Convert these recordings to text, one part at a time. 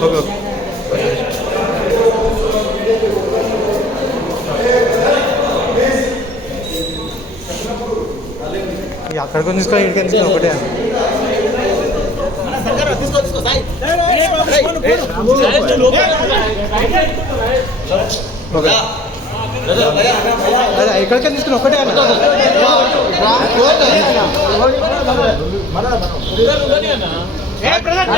Okay ఇక అక్కడికి తీసుకొని ఇక్కడికి తీసుకొని ఒకటే. ఓకే. ఇక్కడికి తీసుకుని ఒకటే అన్న. ప్రధాన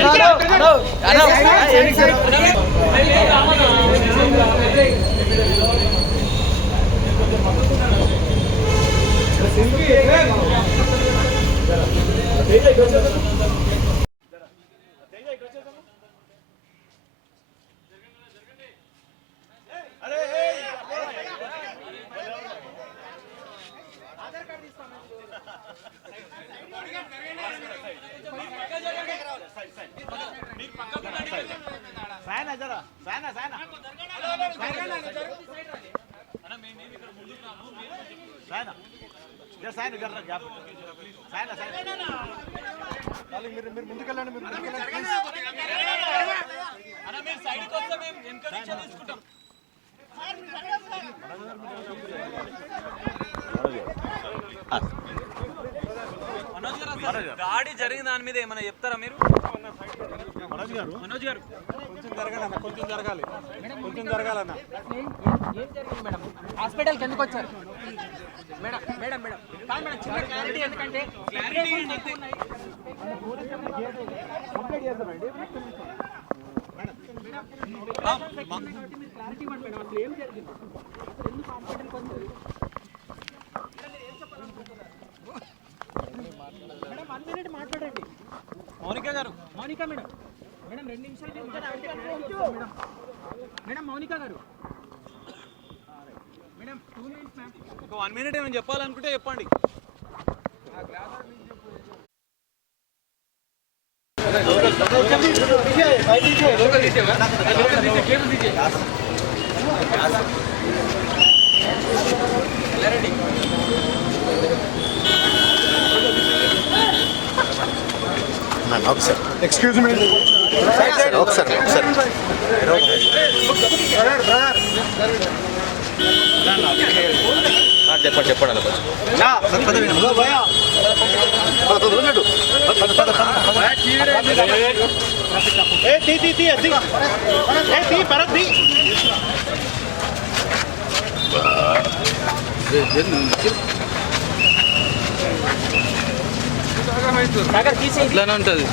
దాడి జరిగిన దాని మీద ఏమైనా చెప్తారా మీరు? మనోజ్ గారు? కొంచెం జరగాలన్న కొంచెం జరగాలి. కొంచెం జరగాలన్న. ఏం జరిగింది మేడం? హాస్పిటల్కి ఎందుకు వచ్చారు. Madam madam madam. కాదు మేడం చిన్న క్లారిటీ ఎందుకంటే క్లారిటీ క్లారిటీ ఇవ్వండి మేడం అసలు ఏం జరిగింది అసలు ఎందుకు హాస్పిటల్కి వచ్చారు మేడం వన్ మినిట్ మాట్లాడండి మౌనిక గారు. మౌనిక మేడం. మేడం రెండు నిమిషాలు మేడం మేడం మౌనిక గారు. ఒక వన్ మినిట్ ఏమైనా చెప్పాలనుకుంటే చెప్పండి. ఒకసారి ఎక్స్క్యూజ్ మీ ఒకసారి ఒకసారి చెప్పండి చెప్పండి అన్న ఏ తీ తీ తీ తీ ఏ తీ భరత్ తీ ఇట్లానే ఉంటుంది